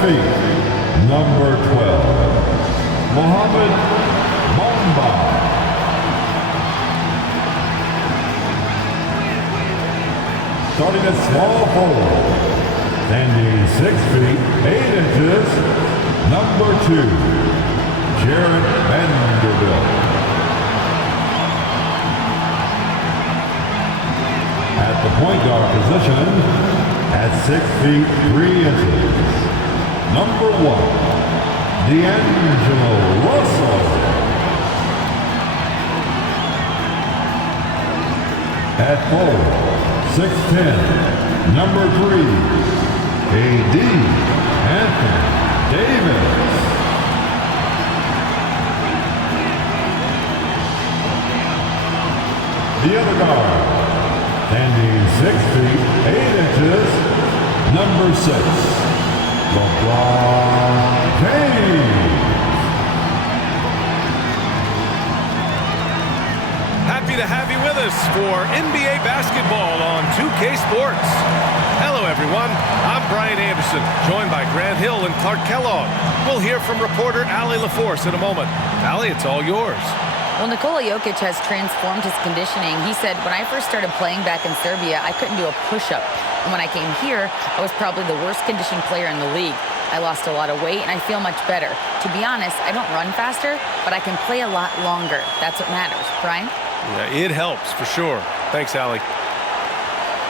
feet, number 12, Mohamed Bamba. Starting at small forward, standing 6 feet 8 inches, number 2, Jarred Vanderbilt. At the point guard position, at 6 feet 3 inches, number 1, D'Angelo Russell. At forward, 6'10", number 3, A.D. Anthony Davis. The other guard, standing 6 feet 8 inches, number 6, LeBron James. Happy to have you with us for NBA basketball on 2K Sports. Hello, everyone. I'm Brian Anderson, joined by Grant Hill and Clark Kellogg. We'll hear from reporter Allie LaForce in a moment. Allie, it's all yours. Well, Nikola Jokic has transformed his conditioning. He said, when I first started playing back in Serbia, I couldn't do a push-up. And when I came here, I was probably the worst conditioned player in the league. I lost a lot of weight, and I feel much better. To be honest, I don't run faster, but I can play a lot longer. That's what matters. Brian? Yeah, it helps, for sure. Thanks, Allie.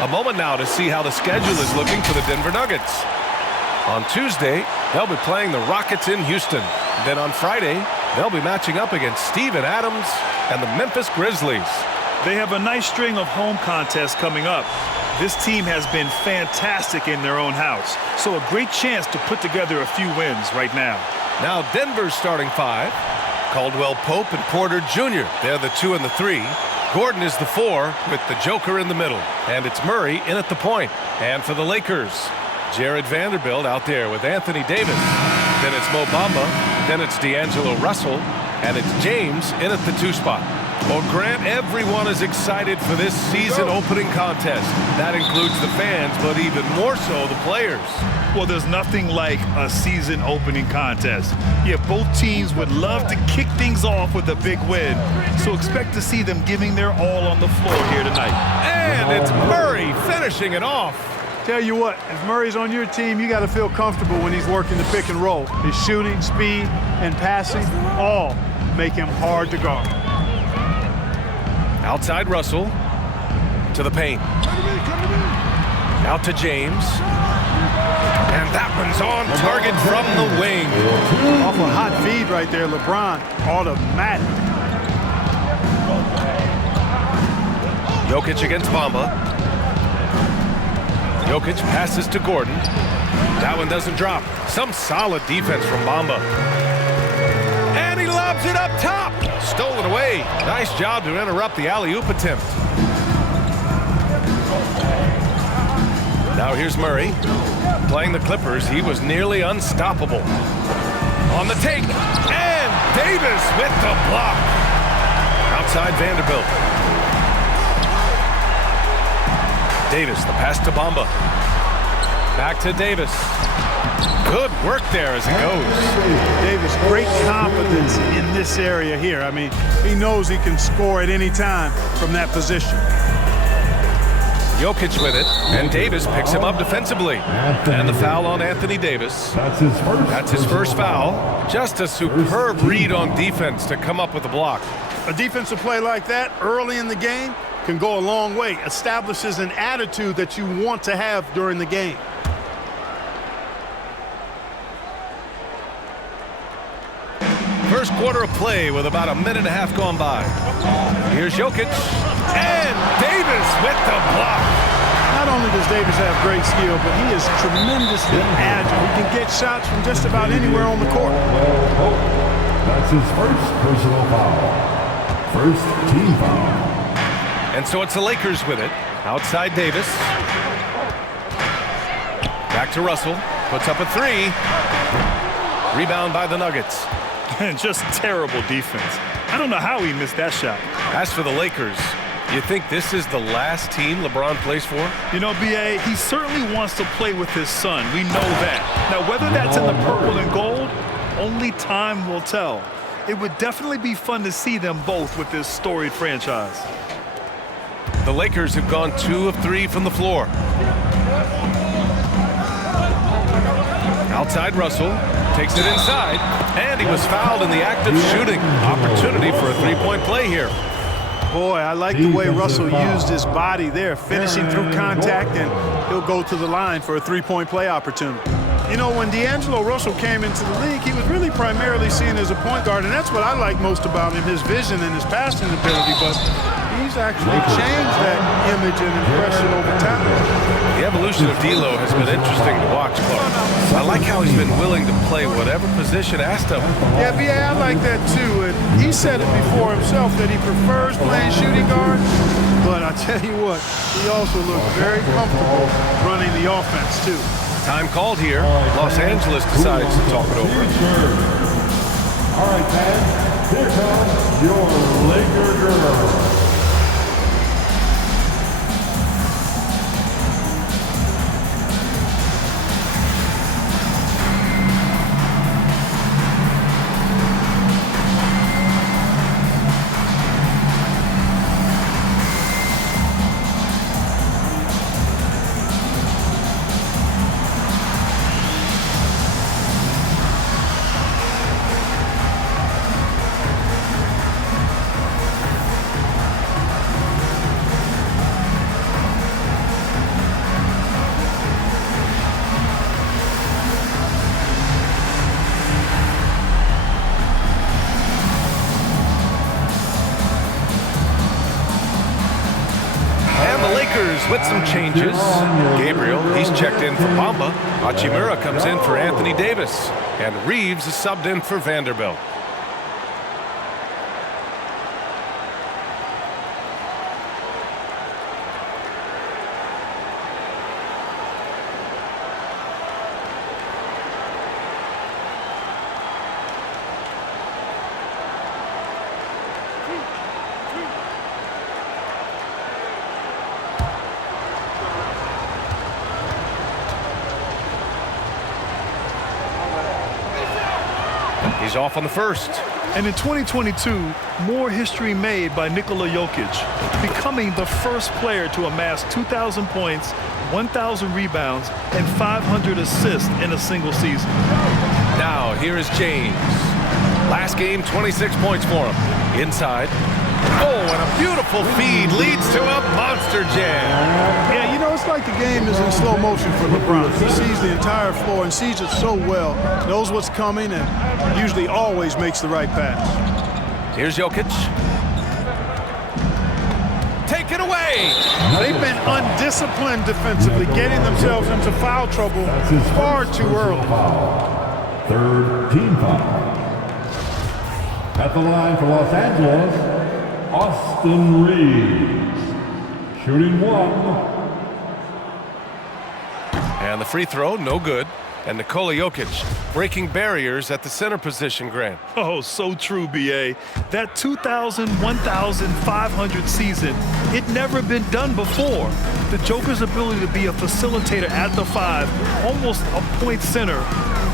A moment now to see how the schedule is looking for the Denver Nuggets. On Tuesday, they'll be playing the Rockets in Houston. Then on Friday, they'll be matching up against Steven Adams and the Memphis Grizzlies. They have a nice string of home contests coming up. This team has been fantastic in their own house, so a great chance to put together a few wins right now. Now Denver's starting 5. Caldwell Pope and Porter Jr. They're the 2 and the 3. Gordon is the 4 with the Joker in the middle. And it's Murray in at the point. And for the Lakers, Jarred Vanderbilt out there with Anthony Davis. Then it's Mo Bamba. Then it's D'Angelo Russell. And it's James in at the 2 spot. Well, Grant, everyone is excited for this season opening contest. That includes the fans, but even more so the players. Well, there's nothing like a season opening contest. Yeah, both teams would love to kick things off with a big win, so expect to see them giving their all on the floor here tonight. And it's Murray finishing it off. Tell you what, if Murray's on your team, you got to feel comfortable when he's working the pick and roll. His shooting, speed, and passing all make him hard to guard. Outside Russell to the paint. Out to James. And that one's on target from the wing. Off a hot feed right there, LeBron. Automatic. Jokic against Bamba. Jokic passes to Gordon. That one doesn't drop. Some solid defense from Bamba. And he lobs it up top. Stolen away. Nice job to interrupt the alley-oop attempt. Now here's Murray. Playing the Clippers, he was nearly unstoppable. On the take. And Davis with the block. Outside Vanderbilt. Davis, the pass to Bamba. Back to Davis. Good work there as it goes. Davis, great confidence in this area here. I mean, he knows he can score at any time from that position. Jokic with it, and Davis picks him up defensively. And the foul on Anthony Davis. That's his first foul. Just a superb read on defense to come up with a block. A defensive play like that early in the game can go a long way. Establishes an attitude that you want to have during the game. First quarter of play with about a minute and a half gone by. Here's Jokic. And Davis with the block. Not only does Davis have great skill, but he is tremendously agile. He can get shots from just about anywhere on the court. That's his first personal foul. First team foul. And so it's the Lakers with it. Outside Davis. Back to Russell. Puts up a 3. Rebound by the Nuggets. Just terrible defense. I don't know how he missed that shot. As for the Lakers, You think this is the last team LeBron plays for? You know, B.A., he certainly wants to play with his son. We know that. Now, whether that's in the purple and gold, only time will tell. It would definitely be fun to see them both with this storied franchise. The Lakers have gone 2 of 3 from the floor. Outside Russell, takes it inside, and he was fouled in the act of shooting. Opportunity for a three-point play here. Boy, I like the way Russell used his body there, finishing through contact, and he'll go to the line for a three-point play opportunity. You know, when D'Angelo Russell came into the league, he was really primarily seen as a point guard, and that's what I like most about him, his vision and his passing ability, but he's actually changed that image and impression over time. The evolution of D'Lo has been interesting to watch, Clark. I like how he's been willing to play whatever position asked of him. Yeah, B.A., I like that too, and he said it before himself that he prefers playing shooting guard, but I tell you what, he also looks very comfortable running the offense too. Time called here. Los Angeles decides to talk it over. All right, man. Here comes your Laker girl. With some changes, Gabriel, he's checked in for Bamba. Hachimura comes in for Anthony Davis. And Reeves is subbed in for Vanderbilt. He's off on the first. And in 2022, more history made by Nikola Jokic, becoming the first player to amass 2,000 points, 1,000 rebounds, and 500 assists in a single season. Now, here is James. Last game, 26 points for him. Inside. Oh, and a beautiful feed leads to a monster jam. Yeah, you know, it's like the game is in slow motion for LeBron. He sees the entire floor and sees it so well, knows what's coming, and usually always makes the right pass. Here's Jokic. Take it away. They've been undisciplined defensively, getting themselves into foul trouble far too early. Third team foul. At the line for Los Angeles, Austin Reeves, shooting one. And the free throw, no good. And Nikola Jokic breaking barriers at the center position, Grant. Oh, so true, B.A. That 2,000, 1,500 season, it never been done before. The Joker's ability to be a facilitator at the 5, almost a point center,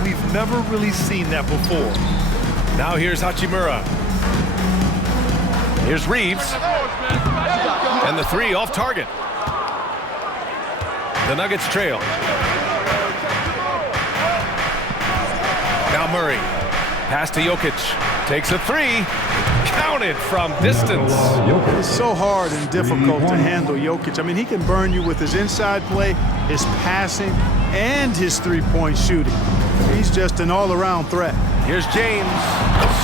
we've never really seen that before. Now here's Hachimura. Here's Reeves. And the three off target. The Nuggets trail. Now Murray. Pass to Jokic. Takes a three. Counted from distance. It's so hard and difficult to handle Jokic. I mean, he can burn you with his inside play, his passing, and his three-point shooting. He's just an all-around threat. Here's James.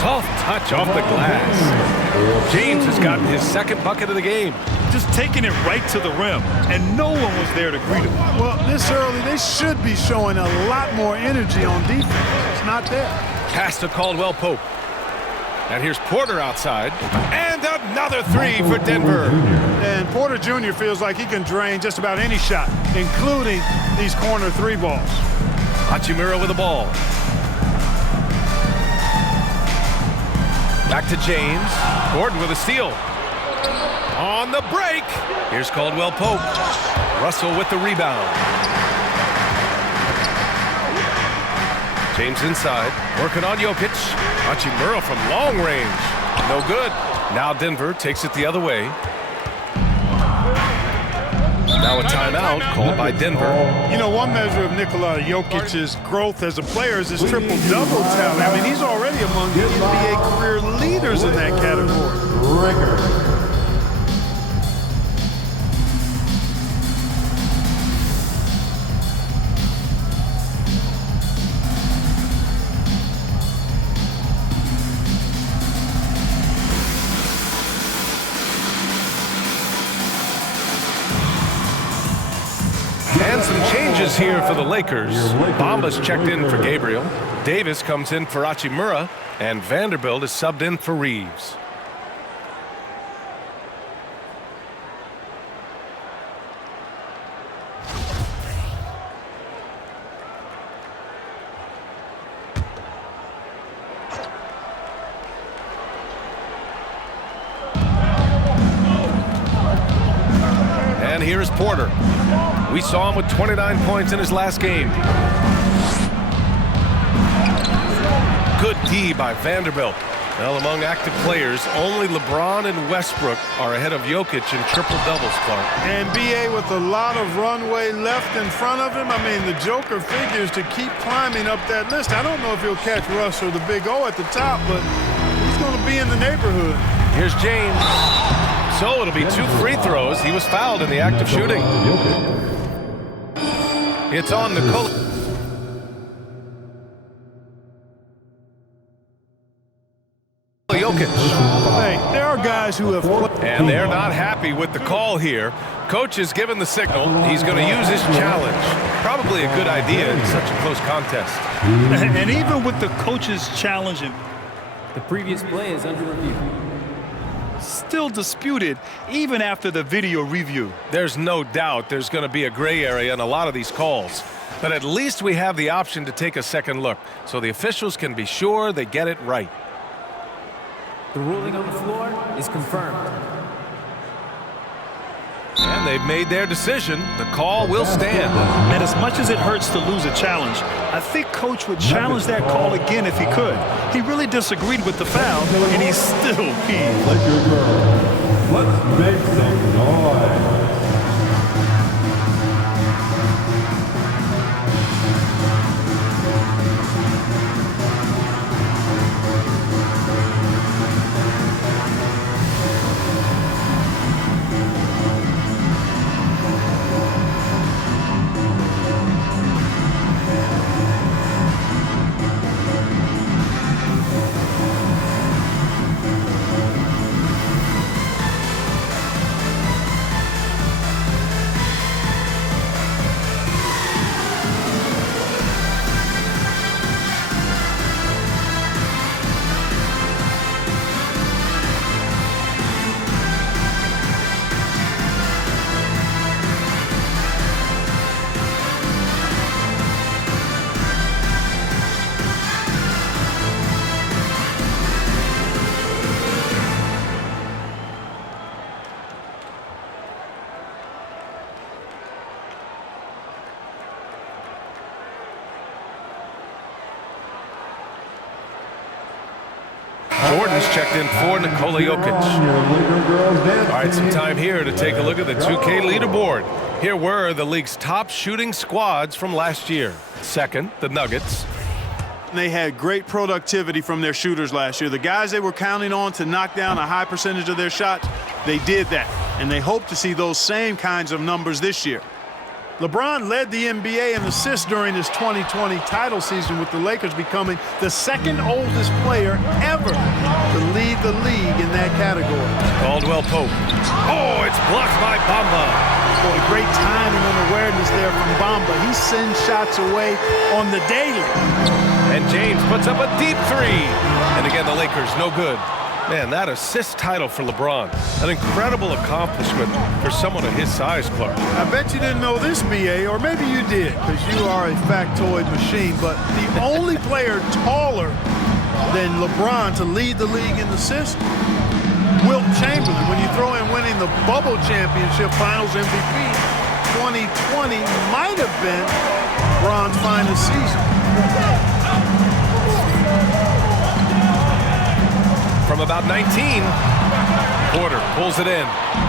Soft touch off the glass. James has gotten his second bucket of the game. Just taking it right to the rim, and no one was there to greet him. Well, this early, they should be showing a lot more energy on defense. It's not there. Pass to Caldwell Pope. And here's Porter outside. And another three for Denver. And Porter Jr. feels like he can drain just about any shot, including these corner three balls. Hachimura with the ball. Back to James. Gordon with a steal. On the break. Here's Caldwell Pope. Russell with the rebound. James inside. Working on Jokic. Hachimura from long range. No good. Now Denver takes it the other way. Now a timeout called by Denver. You know, one measure of Nikola Jokic's growth as a player is his triple-double talent. I mean, he's already among the NBA career leaders in that category. Record. And some changes here for the Lakers. Bamba's checked in for Gabriel. Davis comes in for Hachimura. And Vanderbilt is subbed in for Reeves. And here's Porter. We saw him with 29 points in his last game. Good D by Vanderbilt. Well, among active players, only LeBron and Westbrook are ahead of Jokic in triple-doubles, Clark. And B.A. with a lot of runway left in front of him. I mean, the Joker figures to keep climbing up that list. I don't know if he'll catch Russ or the Big O at the top, but he's going to be in the neighborhood. Here's James. So it'll be 2 free throws. He was fouled in the act of shooting. It's on Nikola. Jokic. Hey, there are guys who have played. And they're not happy with the call here. Coach has given the signal. He's going to use his challenge. Probably a good idea in such a close contest. And even with the coach's challenge, The previous play is under review. still disputed even after the video review. There's no doubt there's going to be a gray area in a lot of these calls. But at least we have the option to take a second look, so the officials can be sure they get it right. The ruling on the floor is confirmed. And they've made their decision. The call will stand. And as much as it hurts to lose a challenge, I think Coach would challenge that call again if he could. He really disagreed with the foul, and he's still peeved. Laker girls, let's make some noise. Jordan's checked in for Nikola Jokic. All right, some time here to take a look at the 2K leaderboard. Here were the league's top shooting squads from last year. Second, the Nuggets. They had great productivity from their shooters last year. The guys they were counting on to knock down a high percentage of their shots, they did that. And they hope to see those same kinds of numbers this year. LeBron led the NBA in assists during his 2020 title season, with the Lakers becoming the second oldest player ever to lead the league in that category. Caldwell Pope. Oh, it's blocked by Bamba. Boy, great timing and awareness there from Bamba. He sends shots away on the daily. And James puts up a deep three. And again, the Lakers, no good. Man, that assist title for LeBron. An incredible accomplishment for someone of his size, Clark. I bet you didn't know this, B.A., or maybe you did, because you are a factoid machine, but the only player taller than LeBron to lead the league in assists Wilt Chamberlain. When you throw in winning the Bubble Championship Finals MVP, 2020 might have been Bron's finest season. From about 19, Porter pulls it in.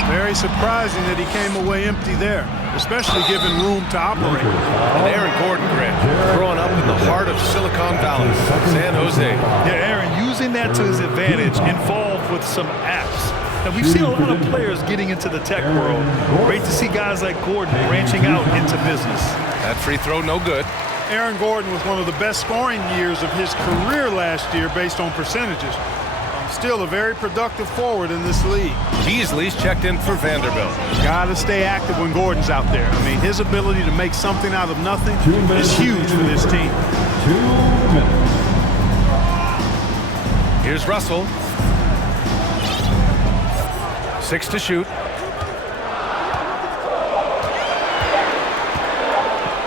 Very surprising that he came away empty there, especially given room to operate. And Aaron Gordon, Grant, growing up in the heart of Silicon Valley, San Jose. Yeah, Aaron, using that to his advantage, involved with some apps. Now, we've seen a lot of players getting into the tech world. Great to see guys like Gordon branching out into business. That free throw, no good. Aaron Gordon was one of the best scoring years of his career last year based on percentages. Still a very productive forward in this league. Beasley's checked in for Vanderbilt. Got to stay active when Gordon's out there. I mean, his ability to make something out of nothing is huge for this team. 2 minutes. Here's Russell. 6 to shoot.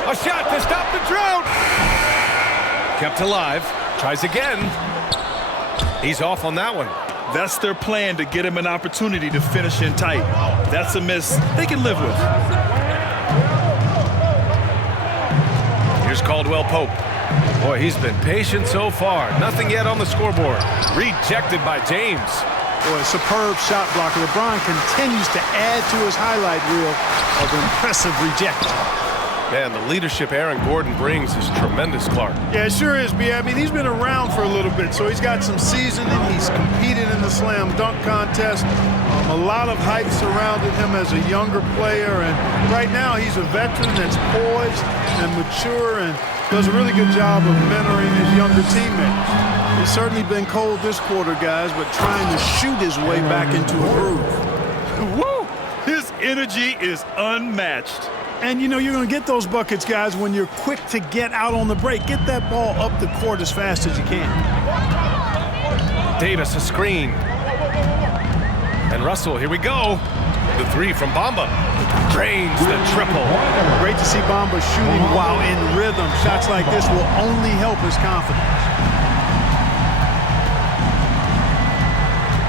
A shot to stop the drought. Kept alive. Tries again. He's off on that one. That's their plan, to get him an opportunity to finish in tight. That's a miss they can live with. Here's Caldwell Pope. Boy, he's been patient so far. Nothing yet on the scoreboard. Rejected by James. Boy, superb shot blocker. LeBron continues to add to his highlight reel of impressive rejects. Man, the leadership Aaron Gordon brings is tremendous, Clark. Yeah, it sure is, B. I mean, he's been around for a little bit, so he's got some seasoning. He's competed in the slam dunk contest. A lot of hype surrounded him as a younger player, and right now he's a veteran that's poised and mature and does a really good job of mentoring his younger teammates. He's certainly been cold this quarter, guys, but trying to shoot his way back into a groove. Woo! His energy is unmatched. And, you know, you're going to get those buckets, guys, when you're quick to get out on the break. Get that ball up the court as fast as you can. Davis, a screen. And Russell, here we go. The three from Bamba. Drains the triple. Great to see Bamba shooting while in rhythm. Shots like this will only help his confidence.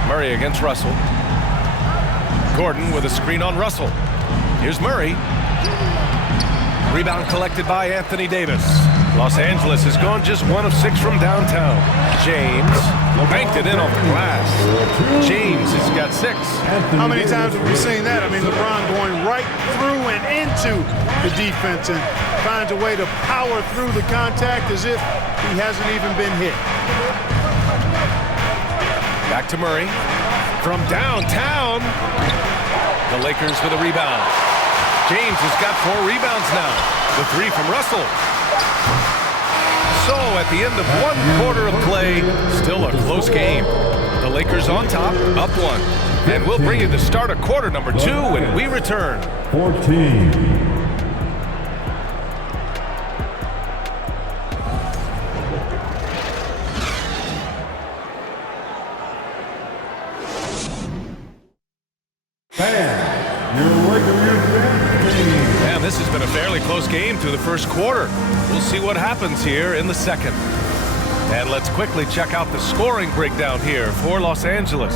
Murray against Russell. Gordon with a screen on Russell. Here's Murray. Rebound collected by Anthony Davis. Los Angeles has gone just 1 of 6 from downtown. James banked it in off the glass. James has got 6. How many times have we seen that? I mean, LeBron going right through and into the defense and finds a way to power through the contact as if he hasn't even been hit. Back to Murray. From downtown. The Lakers with a rebound. James has got 4 rebounds now. The 3 from Russell. So at the end of 1 quarter of play, still a close game. The Lakers on top, up 1. And we'll bring you the start of quarter number 2 when we return. 14. Man, this has been a fairly close game through the first quarter. We'll see what happens here in the second. And let's quickly check out the scoring breakdown here for Los Angeles.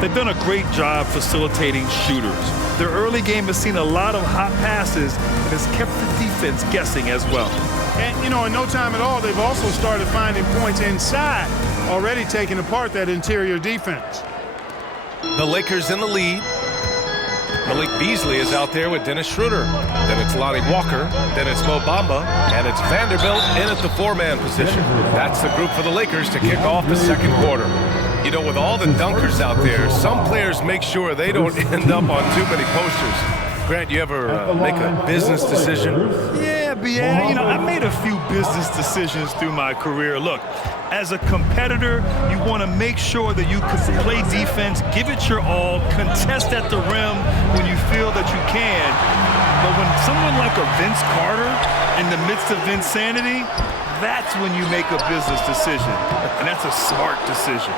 They've done a great job facilitating shooters. Their early game has seen a lot of hot passes and has kept the defense guessing as well. And, you know, in no time at all, they've also started finding points inside, already taking apart that interior defense. The Lakers in the lead. Malik Beasley is out there with Dennis Schroeder. Then it's Lonnie Walker. Then it's Mo Bamba. And it's Vanderbilt in at the 4-man position. That's the group for the Lakers to kick off the second quarter. You know, with all the dunkers out there, some players make sure they don't end up on too many posters. Grant, you ever make a business decision? Yeah, BA, you know, I made a few business decisions through my career. Look, as a competitor, you want to make sure that you can play defense, give it your all, contest at the rim when you feel that you can. But when someone like a Vince Carter in the midst of insanity, that's when you make a business decision. And that's a smart decision.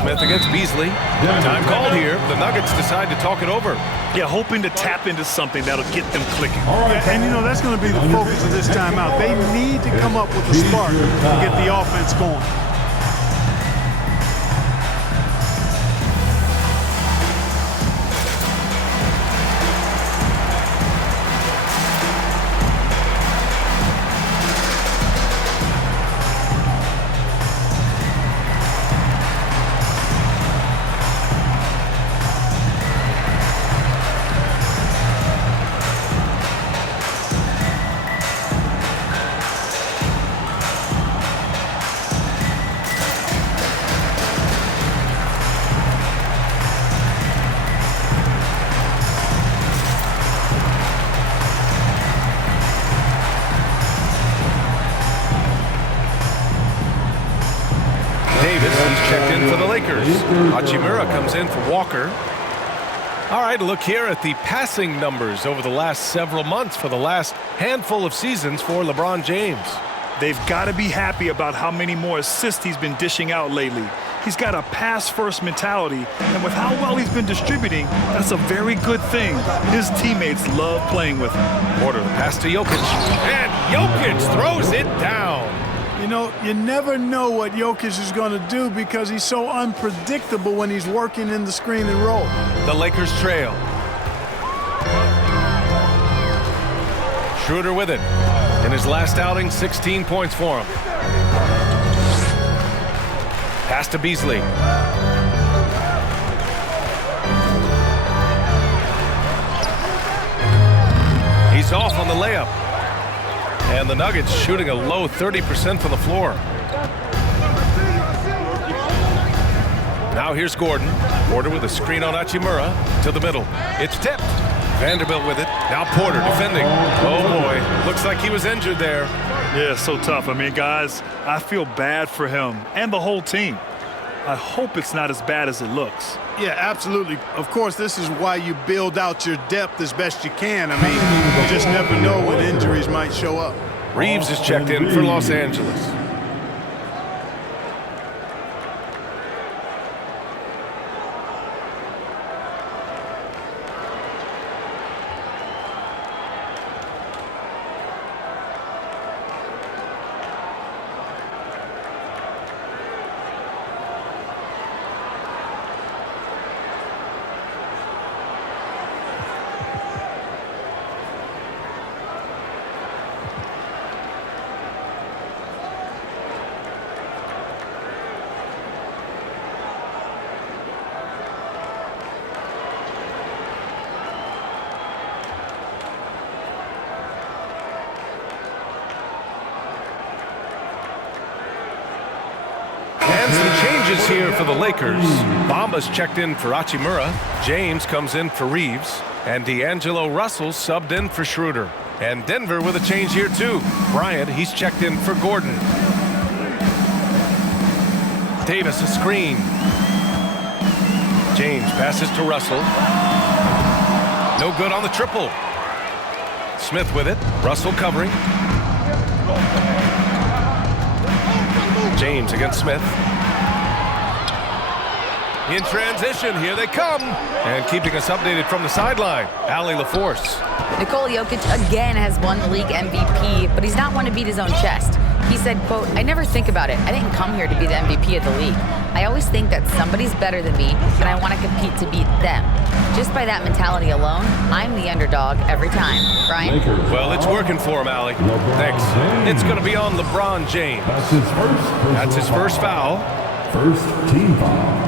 Smith against Beasley. Time called here. The Nuggets decide to talk it over. Yeah, hoping to tap into something that'll get them clicking. And, you know, that's going to be the focus of this timeout. They need to come up with a spark to get the offense going. checked in for the Lakers. Hachimura comes in for Walker. All right, look here at the passing numbers over the last several months for the last handful of seasons for LeBron James. They've got to be happy about how many more assists he's been dishing out lately. He's got a pass-first mentality, and with how well he's been distributing, that's a very good thing. His teammates love playing with him. Porter, the pass to Jokic, and Jokic throws it down. You know, you never know what Jokic is going to do because he's so unpredictable when he's working in the screen and roll. The Lakers trail. Schroeder with it. In his last outing, 16 points for him. Pass to Beasley. He's off on the layup. And the Nuggets shooting a low 30% from the floor. Now here's Gordon. Porter with a screen on Hachimura to the middle. It's tipped. Vanderbilt with it. Now Porter defending. Oh boy, looks like he was injured there. Yeah, so tough. I mean, guys, I feel bad for him and the whole team. I hope it's not as bad as it looks. Yeah, absolutely. Of course, this is why you build out your depth as best you can. I mean, you just never know when injuries might show up. Reeves is checked in for Los Angeles. And some changes here for the Lakers. Bamba's checked in for Hachimura. James comes in for Reeves. And D'Angelo Russell subbed in for Schroeder. And Denver with a change here too. Bryant, he's checked in for Gordon. Davis a screen. James passes to Russell. No good on the triple. Smith with it. Russell covering. James against Smith. In transition, here they come. And keeping us updated from the sideline, Allie LaForce. Nikola Jokic again has won the league MVP, but he's not one to beat his own chest. He said, quote, "I never think about it. I didn't come here to be the MVP of the league. I always think that somebody's better than me, and I want to compete to beat them. Just by that mentality alone, I'm the underdog every time." Brian? Well, it's working for him, Allie. Thanks. It's going to be on LeBron James. That's his first foul. First team foul.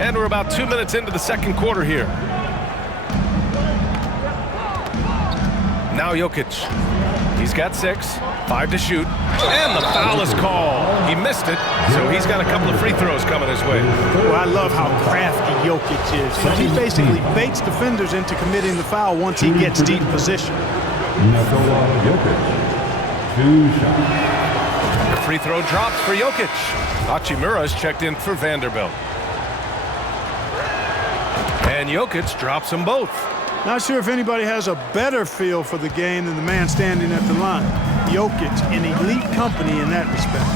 And we're about 2 minutes into the second quarter here. Now Jokic. He's got 6, 5 to shoot. And the foul is called. He missed it, so he's got a couple of free throws coming his way. Well, I love how crafty Jokic is. He basically baits defenders into committing the foul once he gets deep position. Nikola Jokic. 2 shots. The free throw drops for Jokic. Hachimura is checked in for Vanderbilt. And Jokic drops them both. Not sure if anybody has a better feel for the game than the man standing at the line. Jokic in elite company in that respect.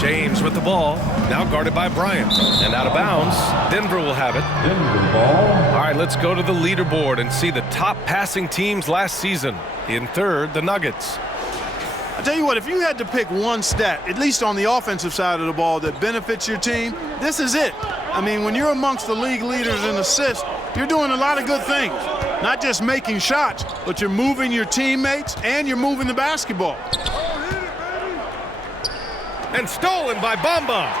James with the ball, now guarded by Bryant. And out of bounds, Denver will have it. Denver ball. All right, let's go to the leaderboard and see the top passing teams last season. In third, the Nuggets. I tell you what, if you had to pick one stat, at least on the offensive side of the ball, that benefits your team, this is it. I mean, when you're amongst the league leaders in assists, you're doing a lot of good things. Not just making shots, but you're moving your teammates and you're moving the basketball. And stolen by Bamba.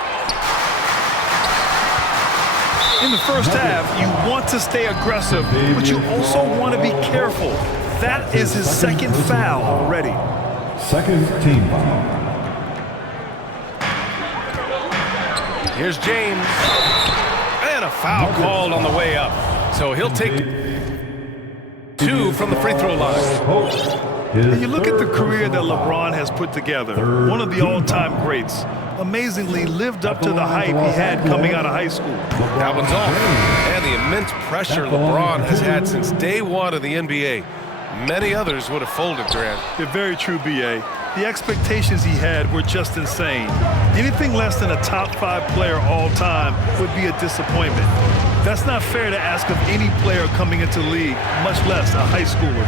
In the first half, you want to stay aggressive, but you also want to be careful. That is his second foul already. Second team foul. Here's James. And a foul called on the way up. So he'll take 2 2 from the free throw line. You look at the career that LeBron has put together, one of the all-time greats. Amazingly lived up to the hype he had coming out of high school. That one's off. And the immense pressure LeBron has had since day one of the NBA. Many others would have folded, Grant. They're very true, B.A. The expectations he had were just insane. Anything less than a top 5 player all time would be a disappointment. That's not fair to ask of any player coming into the league, much less a high schooler.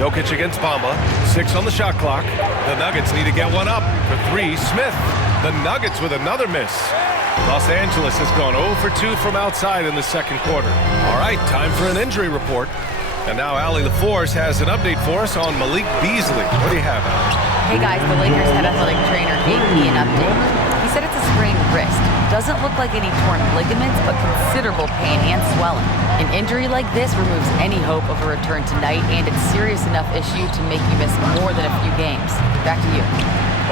Jokic against Bamba. 6 on the shot clock. The Nuggets need to get one up. For 3, Smith. The Nuggets with another miss. Los Angeles has gone 0 for 2 from outside in the second quarter. All right, time for an injury report. And now Allie LaForce has an update for us on Malik Beasley. What do you have, Allie? Hey guys, the Lakers head athletic trainer gave me an update. He said it's a sprained wrist. Doesn't look like any torn ligaments, but considerable pain and swelling. An injury like this removes any hope of a return tonight, and it's serious enough issue to make you miss more than a few games. Back to you.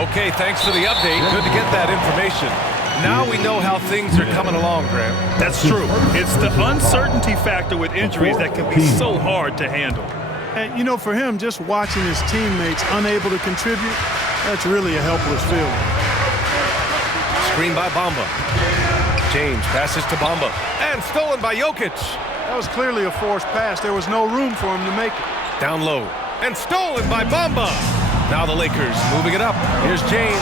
Okay, thanks for the update. Good to get that information. Now we know how things are coming along, Grant. That's true. It's the uncertainty factor with injuries that can be so hard to handle. And, you know, for him, just watching his teammates unable to contribute, that's really a helpless feeling. Screen by Bamba. James passes to Bamba. And stolen by Jokic. That was clearly a forced pass. There was no room for him to make it. Down low. And stolen by Bamba. Now the Lakers moving it up. Here's James.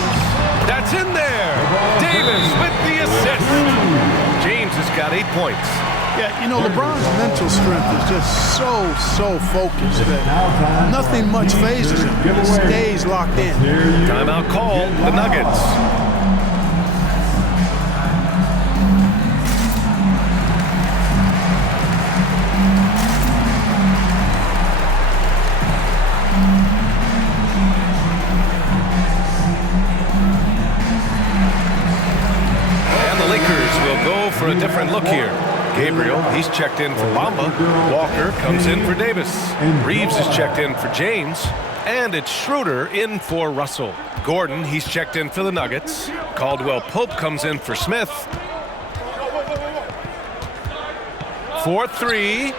That's in there. Davis with the assist. James has got 8 points. Yeah, you know, LeBron's mental strength is just so focused that nothing much phases him. He stays locked in. Timeout called. The Nuggets. For a different look here. Gabriel, he's checked in for Bamba. Walker comes in for Davis. Reeves is checked in for James. And it's Schroeder in for Russell. Gordon, he's checked in for the Nuggets. Caldwell Pope comes in for Smith. 4-3.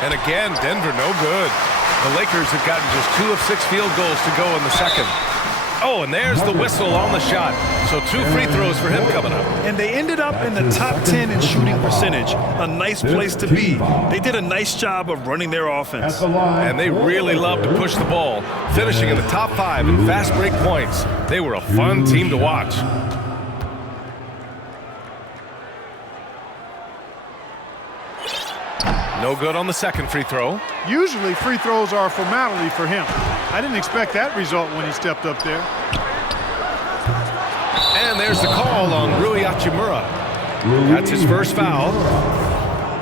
And again, Denver no good. The Lakers have gotten just 2 of 6 field goals to go in the second. Oh, and there's the whistle on the shot. So 2 free throws for him coming up. And they ended up in the top 10 in shooting percentage. A nice place to be. They did a nice job of running their offense. And they really love to push the ball, finishing in the top 5 in fast break points. They were a fun team to watch. No good on the second free throw. Usually free throws are a formality for him. I didn't expect that result when he stepped up there. And there's the call on Rui Hachimura. That's his first foul.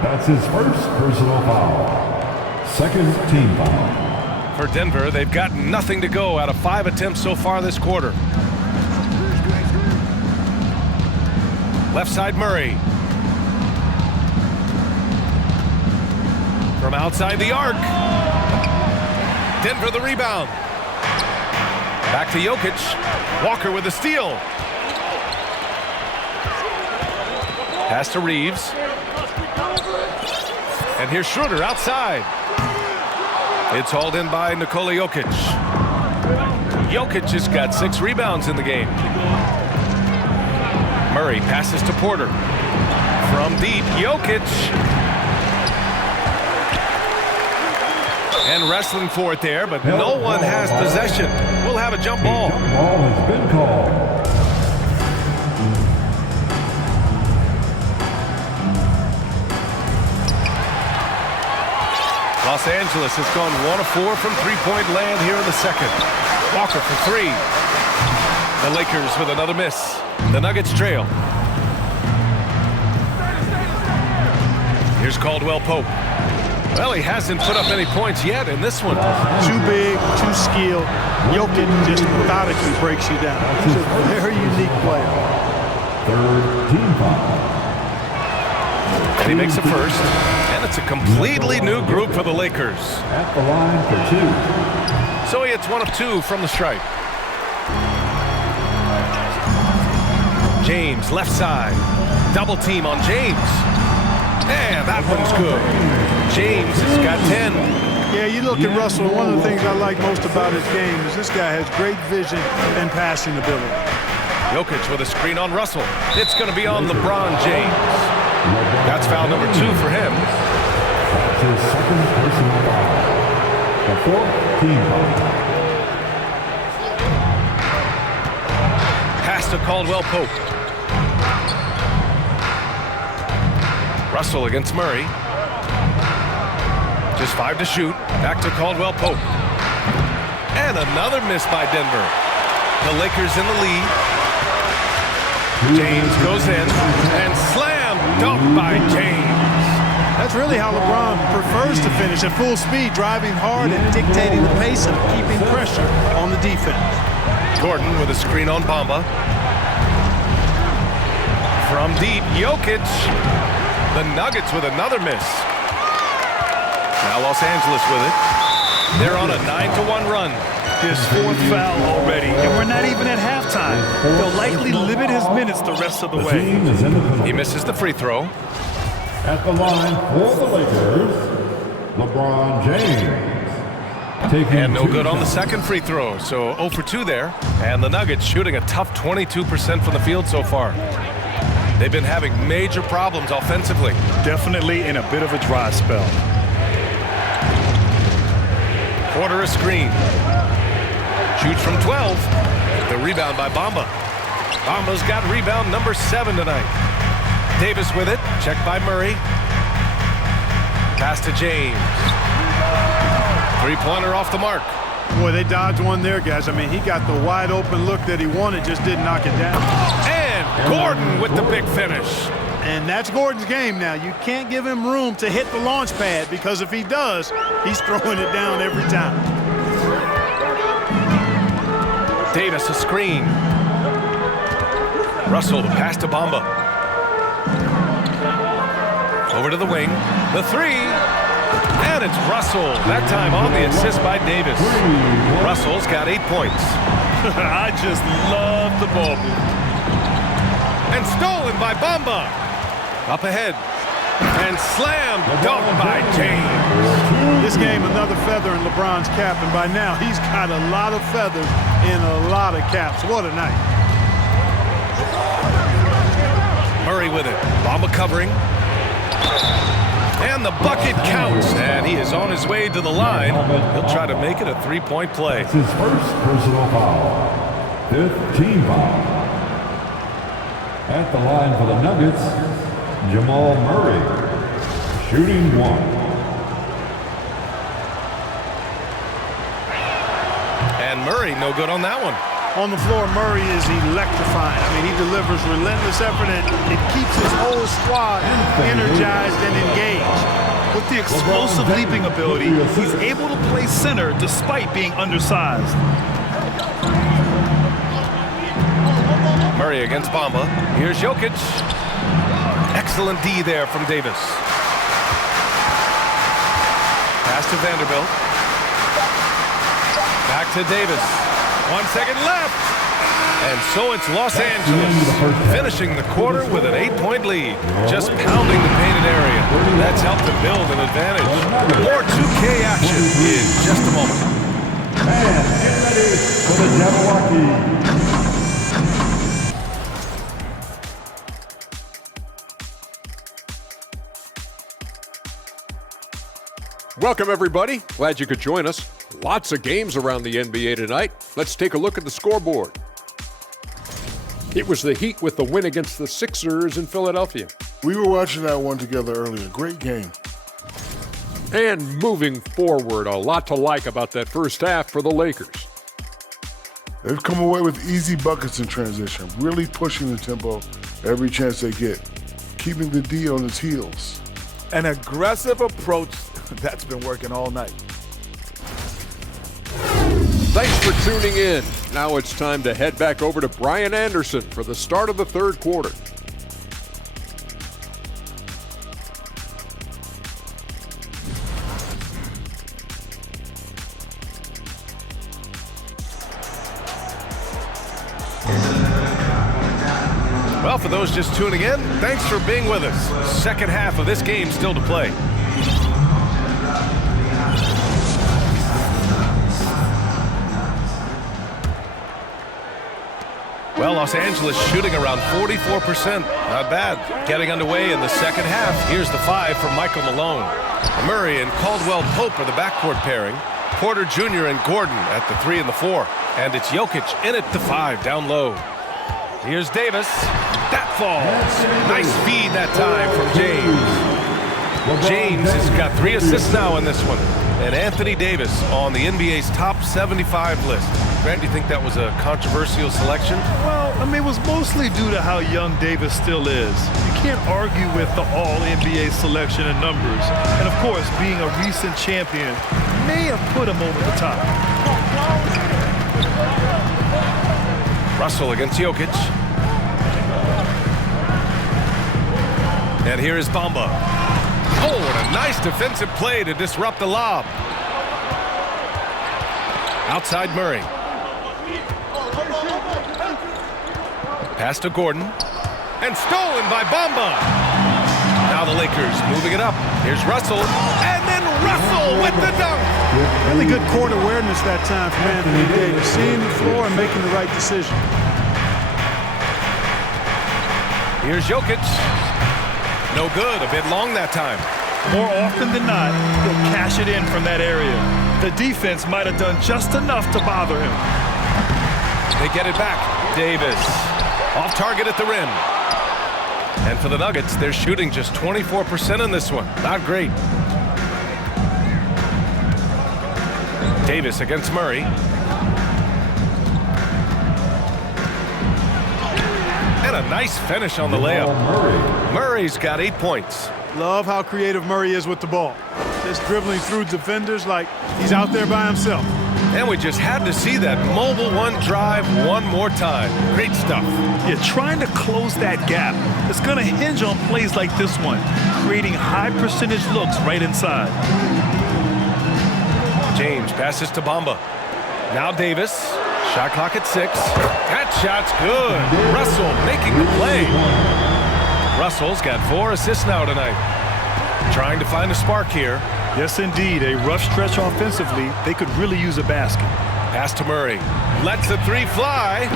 That's his first personal foul. Second team foul. For Denver, they've got nothing to go out of 5 attempts so far this quarter. Left side Murray. From outside the arc. Denver the rebound. Back to Jokic. Walker with a steal. Pass to Reeves. And here's Schroeder outside. It's hauled in by Nikola Jokic. Jokic has got 6 rebounds in the game. Murray passes to Porter. From deep, Jokic. And wrestling for it there, but no one has possession. We'll have a jump ball. Jump ball has been called. Los Angeles has gone 1 of 4 from three-point land here in the second. Walker for 3. The Lakers with another miss. The Nuggets trail. Here's Caldwell Pope. Well, he hasn't put up any points yet in this one. Too big, too skilled. Jokic just methodically breaks you down. He's a very unique player. Third team foul. And he makes a first. And it's a completely new group for the Lakers. At the line for 2. So he hits 1 of 2 from the stripe. James, left side. Double team on James. And that one's good. James has got 10. Yeah, you look at Russell, one of the things I like most about his game is this guy has great vision and passing ability. Jokic with a screen on Russell. It's going to be on LeBron James. That's foul number 2 for him. That's his second personal foul. The fourth team foul. Pass to Caldwell Pope. Russell against Murray. Just 5 to shoot. Back to Caldwell Pope. And another miss by Denver. The Lakers in the lead. James goes in and slam dunk by James. That's really how LeBron prefers to finish, at full speed, driving hard and dictating the pace and keeping pressure on the defense. Gordon with a screen on Bamba. From deep, Jokic. The Nuggets with another miss. Now Los Angeles with it. They're on a 9-1 run. His 4th foul already, and we're not even at halftime. They'll likely limit his minutes the rest of the The way. team is in the penalty. He misses the free throw. At the line for the Lakers, LeBron James. Taking And no 2 good on the shots. second free throw. So 0 for 2 there. And the Nuggets shooting a tough 22% from the field so far. They've been having major problems offensively. Definitely in a bit of a dry spell. Quarter a screen. Shoots from 12. The rebound by Bamba. Bamba's got rebound number 7 tonight. Davis with it. Checked by Murray. Pass to James. Three-pointer off the mark. Boy, they dodged one there, guys. I mean, he got the wide open look that he wanted, just didn't knock it down. And Gordon with the big finish. And that's Gordon's game now. You can't give him room to hit the launch pad, because if he does, he's throwing it down every time. Davis a screen. Russell the pass to Bamba. Over to the wing. The 3. And it's Russell. That time on the assist by Davis. Russell's got 8 points. I just love the ball. And stolen by Bamba. Up ahead. And slam dunk by James. This game, another feather in LeBron's cap, and by now he's got a lot of feathers in a lot of caps. What a night. Murray with it. Bamba covering. And the bucket counts. And he is on his way to the line. He'll try to make it a 3-point play. It's his first personal foul. 5th team foul. At the line for the Nuggets, Jamal Murray, shooting 1. And Murray no good on that one. On the floor, Murray is electrifying. I mean, he delivers relentless effort, and it keeps his whole squad energized and engaged. With the explosive leaping ability, he's able to play center despite being undersized. Murray against Bamba. Here's Jokic. Excellent D there from Davis. Pass to Vanderbilt. Back to Davis. 1 second left. And so it's Los Angeles finishing the quarter with an 8-point lead. Just pounding the painted area. That's helped them build an advantage. More 2K action in just a moment. And get ready for the Jabberwocky. Welcome, everybody. Glad you could join us. Lots of games around the NBA tonight. Let's take a look at the scoreboard. It was the Heat with the win against the Sixers in Philadelphia. We were watching that one together earlier. Great game. And moving forward, a lot to like about that first half for the Lakers. They've come away with easy buckets in transition, really pushing the tempo every chance they get, keeping the D on its heels. An aggressive approach that's been working all night. Thanks for tuning in. Now it's time to head back over to Brian Anderson for the start of the third quarter. Well, for those just tuning in, thanks for being with us. Second half of this game still to play. Well, Los Angeles shooting around 44%. Not bad. Getting underway in the second half. Here's the 5 from Michael Malone. Murray and Caldwell Pope are the backcourt pairing. Porter Jr. and Gordon at the 3 and the 4. And it's Jokic in at the 5 down low. Here's Davis. That falls. Nice feed that time from James. James has got 3 assists now in this one. And Anthony Davis on the NBA's top 75 list. Grant, do you think that was a controversial selection? Well, I mean, it was mostly due to how young Davis still is. You can't argue with the all-NBA selection and numbers. And, of course, being a recent champion may have put him over the top. Russell against Jokic. And here is Bamba. Oh, what a nice defensive play to disrupt the lob. Outside Murray. Pass to Gordon. And stolen by Bamba. Now the Lakers moving it up. Here's Russell. And then Russell with the dunk. Really good court awareness that time from Anthony Davis. Seeing the floor and making the right decision. Here's Jokic. No good. A bit long that time. More often than not, he'll cash it in from that area. The defense might have done just enough to bother him. They get it back. Davis. Off target at the rim. And for the Nuggets, they're shooting just 24% in this one. Not great. Davis against Murray. And a nice finish on the layup. Murray's got 8 points. Love how creative Murray is with the ball. Just dribbling through defenders like he's out there by himself. And we just had to see that mobile one drive one more time. Great stuff. Yeah, trying to close that gap. It's going to hinge on plays like this one, creating high percentage looks right inside. James passes to Bamba. Now Davis. Shot clock at 6. That shot's good. Russell making the play. Russell's got 4 assists now tonight. Trying to find a spark here. Yes, indeed. A rough stretch offensively. They could really use a basket. Pass to Murray. Lets the 3 fly.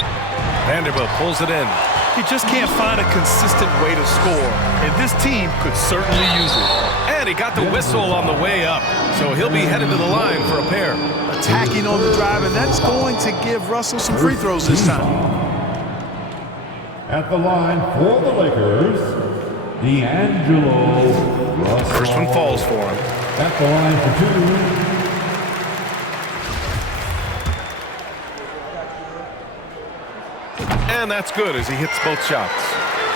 Vanderbilt pulls it in. He just can't find a consistent way to score, and this team could certainly use it. And he got the whistle on the way up, so he'll be headed to the line for a pair. Attacking on the drive, and that's going to give Russell some free throws this time. At the line for the Lakers, D'Angelo Russell. First one falls for him. At the line for 2. And that's good as he hits both shots.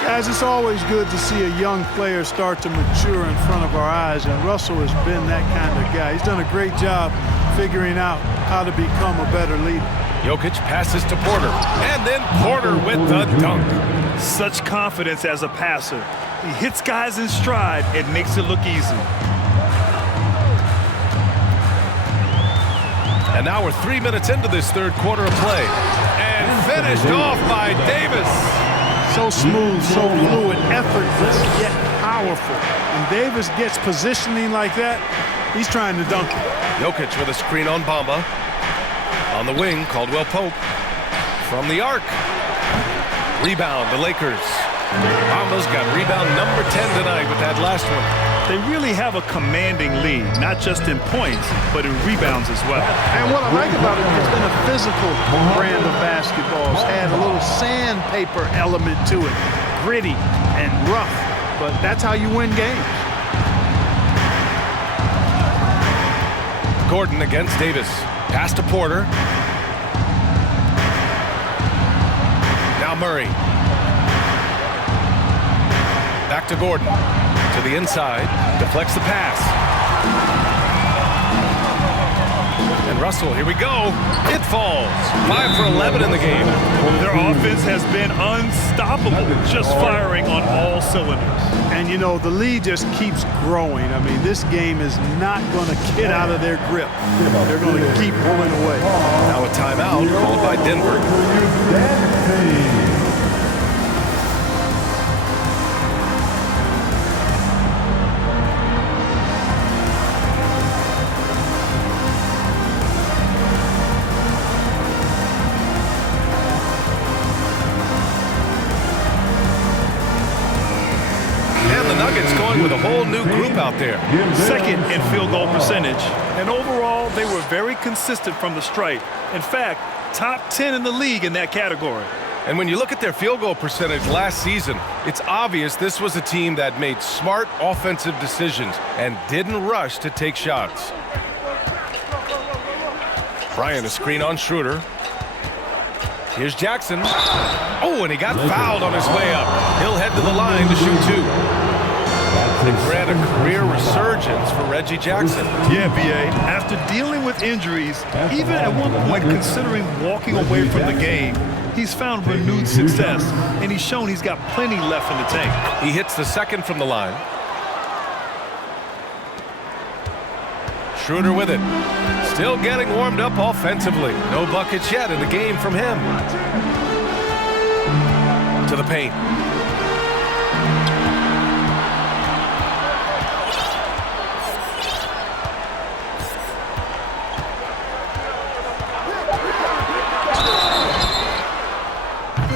Guys, it's always good to see a young player start to mature in front of our eyes, and Russell has been that kind of guy. He's done a great job figuring out how to become a better leader. Jokic passes to Porter, and then Porter with the dunk. Such confidence as a passer. He hits guys in stride and makes it look easy. And now we're 3 minutes into this third quarter of play. And finished off by Davis. So smooth, so fluid, effortless, yet powerful. When Davis gets positioning like that, he's trying to dunk it. Jokic with a screen on Bamba. On the wing, Caldwell Pope. From the arc. Rebound, the Lakers. Bamba's got rebound number 10 tonight with that last one. They really have a commanding lead, not just in points, but in rebounds as well. And what I like about it, it's been a physical brand of basketball. It's had a little sandpaper element to it. Gritty and rough, but that's how you win games. Gordon against Davis. Pass to Porter. Now Murray. Back to Gordon. To the inside. Deflects the pass. And Russell, here we go. It falls. 5 for 11 in the game. Their offense has been unstoppable, just firing on all cylinders. And, you know, the lead just keeps growing. I mean, this game is not going to get out of their grip. They're going to keep pulling away. Now a timeout called by Denver. Nuggets going with a whole new group out there. Second in field goal percentage. And overall, they were very consistent from the stripe. In fact, top 10 in the league in that category. And when you look at their field goal percentage last season, it's obvious this was a team that made smart offensive decisions and didn't rush to take shots. Bryant, a screen on Schroeder. Here's Jackson. Oh, and he got fouled on his way up. He'll head to the line to shoot two. Grant a career resurgence for Reggie Jackson. Yeah, B.A. After dealing with injuries, even at one point considering walking away from the game, he's found renewed success, and he's shown he's got plenty left in the tank. He hits the second from the line. Schroeder with it. Still getting warmed up offensively. No buckets yet in the game from him. To the paint.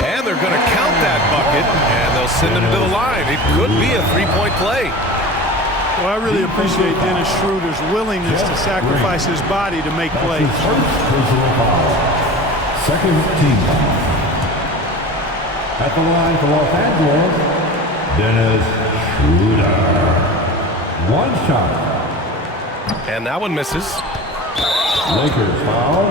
And they're going to count that bucket, and they'll send him to the line. It could be a three-point play. Well, I really appreciate Dennis Schroeder's willingness to sacrifice his body to make plays. First personal foul. Second team foul. At the line for Los Angeles, Dennis Schroeder. One shot. And that one misses. Lakers foul.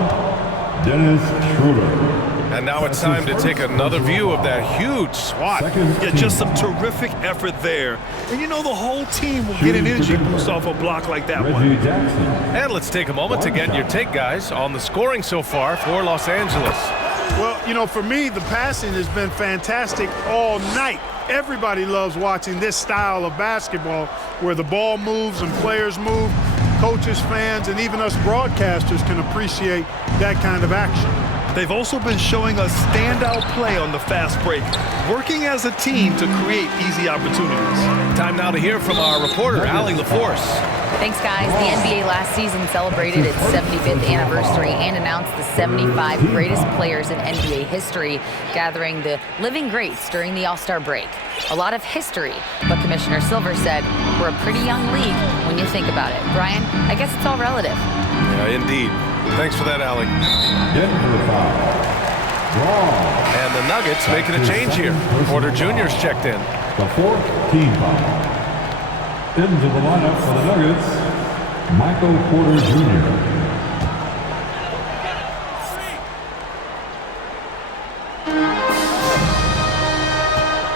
Dennis Schroeder. And now it's time to take another view of that huge swat. Yeah, just some terrific effort there. And you know the whole team will get an energy boost off a block like that one. Reggie Jackson. And let's take a moment to get your take, guys, on the scoring so far for Los Angeles. Well, you know, for me, the passing has been fantastic all night. Everybody loves watching this style of basketball where the ball moves and players move. Coaches, fans, and even us broadcasters can appreciate that kind of action. They've also been showing us standout play on the fast break, working as a team to create easy opportunities. Time now to hear from our reporter, Allie LaForce. Thanks, guys. The NBA last season celebrated its 75th anniversary and announced the 75 greatest players in NBA history, gathering the living greats during the All-Star break. A lot of history, but Commissioner Silver said we're a pretty young league when you think about it. Brian, I guess it's all relative. Yeah, indeed. Thanks for that, Allie. Denver foul. Wrong. And the Nuggets making a change here. Porter Jr.'s checked in. The fourth team foul. Into the lineup for the Nuggets, Michael Porter Jr.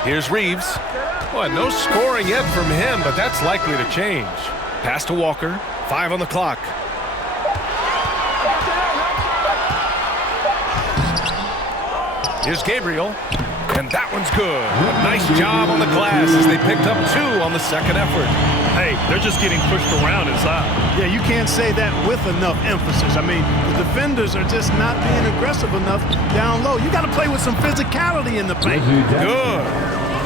Here's Reeves. Well, no scoring yet from him, but that's likely to change. Pass to Walker. 5 on the clock. Here's Gabriel. And that one's good. A nice job on the glass as they picked up 2 on the second effort. Hey, they're just getting pushed around inside. Yeah, you can't say that with enough emphasis. I mean, the defenders are just not being aggressive enough down low. You got to play with some physicality in the paint. Good.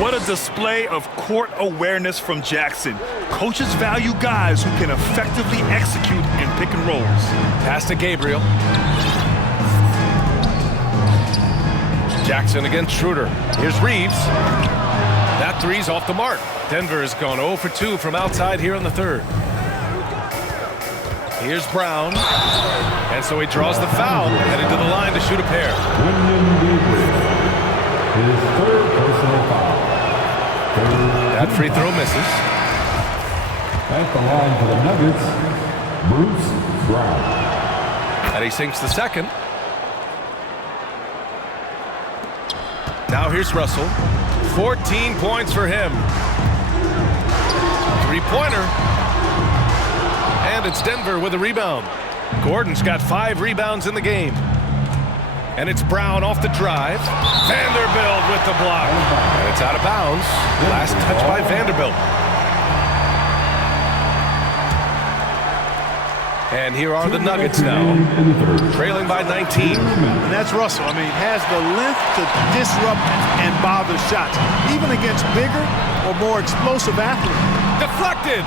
What a display of court awareness from Jackson. Coaches value guys who can effectively execute in pick and rolls. Pass to Gabriel. Jackson against Schroeder. Here's Reeves. That three's off the mark. Denver has gone 0 for 2 from outside here in the third. Here's Brown. And so he draws the foul, headed to the line to shoot a pair. Wyndham Gabriel. His third personal foul. That free throw misses. At the line for the Nuggets, Bruce Brown. And he sinks the second. Now here's Russell. 14 points for him. Three-pointer. And it's Denver with a rebound. Gordon's got 5 rebounds in the game. And it's Brown off the drive. Vanderbilt with the block. And it's out of bounds. Last touch by Vanderbilt. And here are the Nuggets now, trailing by 19. And that's Russell. I mean, has the length to disrupt and bother shots, even against bigger or more explosive athletes. Deflected.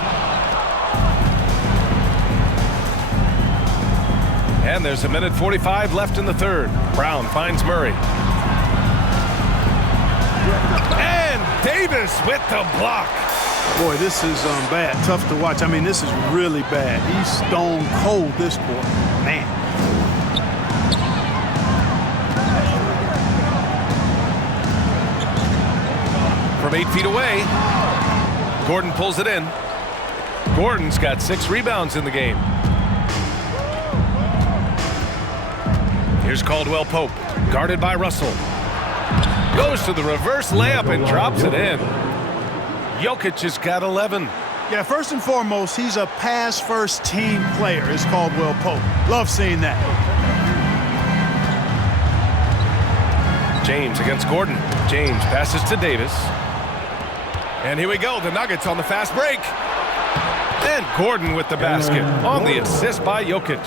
And there's a minute 45 left in the third. Brown finds Murray. And Davis with the block. Boy, this is bad. Tough to watch. I mean, this is really bad. He's stone cold this quarter. Man. From 8 feet away, Gordon pulls it in. Gordon's got 6 rebounds in the game. Here's Caldwell Pope, guarded by Russell. Goes to the reverse layup and drops it in. Jokic has got 11. Yeah, first and foremost, he's a pass-first team player, is Caldwell Pope. Love seeing that. James against Gordon. James passes to Davis. And here we go, the Nuggets on the fast break. And Gordon with the basket on the assist by Jokic.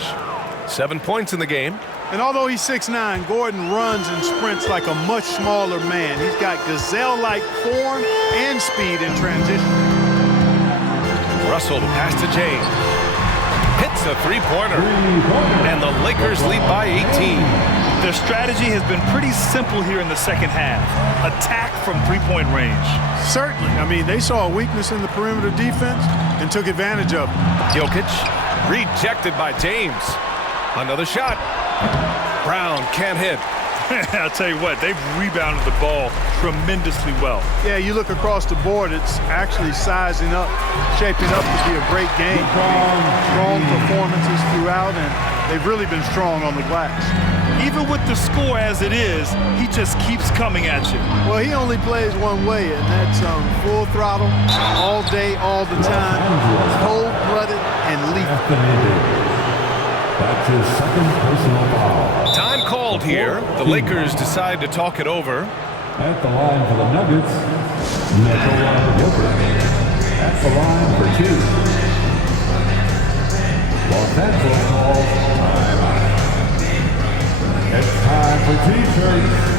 7 points in the game. And although he's 6'9", Gordon runs and sprints like a much smaller man. He's got gazelle-like form and speed in transition. Russell pass to James. Hits a three-pointer. And the Lakers lead by 18. Their strategy has been pretty simple here in the second half. Attack from three-point range. Certainly. I mean, they saw a weakness in the perimeter defense and took advantage of it. Jokic rejected by James. Another shot. Brown can't hit. I'll tell you what, they've rebounded the ball tremendously well. Yeah, you look across the board, it's actually sizing up, shaping up to be a great game. Strong performances throughout, and they've really been strong on the glass. Even with the score as it is, he just keeps coming at you. Well, he only plays one way, and that's full throttle, all day, all the time, cold-blooded and lethal. That's his second personal foul. Time called here. The Lakers decide to talk it over. At the line for the Nuggets, Nikola Jokic. At the line for 2. Los Angeles calls timeout. It's time for T-shirts.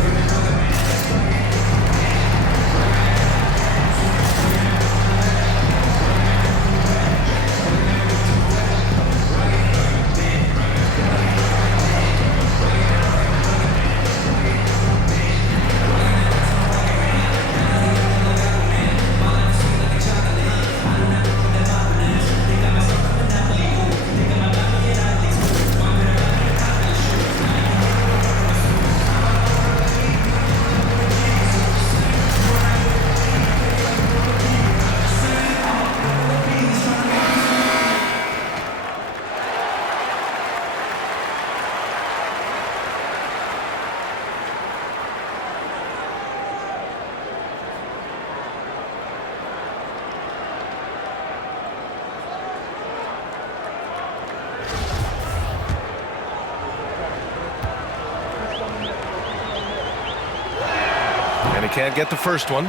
And he can't get the first one.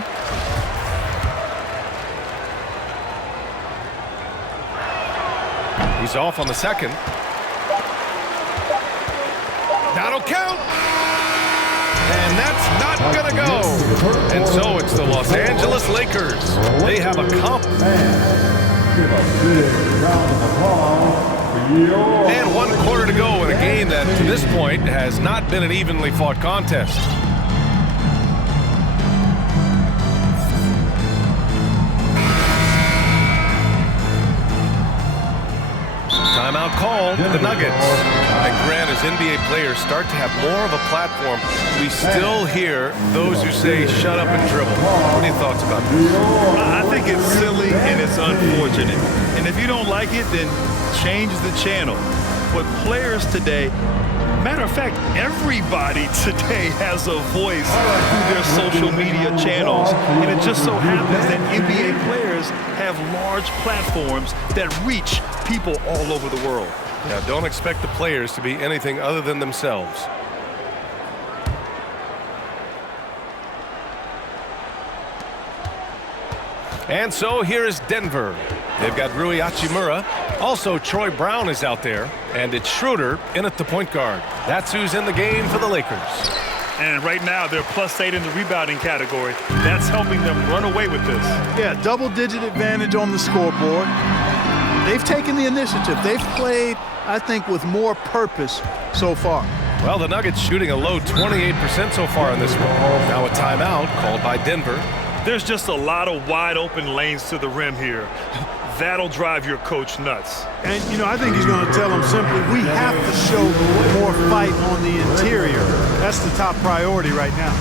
He's off on the second. That'll count. And that's not going to go. And so it's the Los Angeles Lakers. They have a comp. Give a big round of applause for your... And 1 quarter to go in a game that, to this point, has not been an evenly fought contest. Timeout called, the Nuggets. And Grant, as NBA players start to have more of a platform, we still hear those who say, shut up and dribble. What are your thoughts about this? I think it's silly and it's unfortunate. And if you don't like it, then change the channel. But players today, matter of fact, everybody today has a voice through their social media channels. And it just so happens that NBA players have large platforms that reach people all over the world. Now, don't expect the players to be anything other than themselves. And so here is Denver. They've got Rui Hachimura. Also, Troy Brown is out there. And it's Schroeder in at the point guard. That's who's in the game for the Lakers. And right now, they're +8 in the rebounding category. That's helping them run away with this. Yeah, double-digit advantage on the scoreboard. They've taken the initiative. They've played, I think, with more purpose so far. Well, the Nuggets shooting a low 28% so far in this one. Now a timeout called by Denver. There's just a lot of wide open lanes to the rim here. That'll drive your coach nuts. And, you know, I think he's going to tell them simply, we have to show more fight on the interior. That's the top priority right now.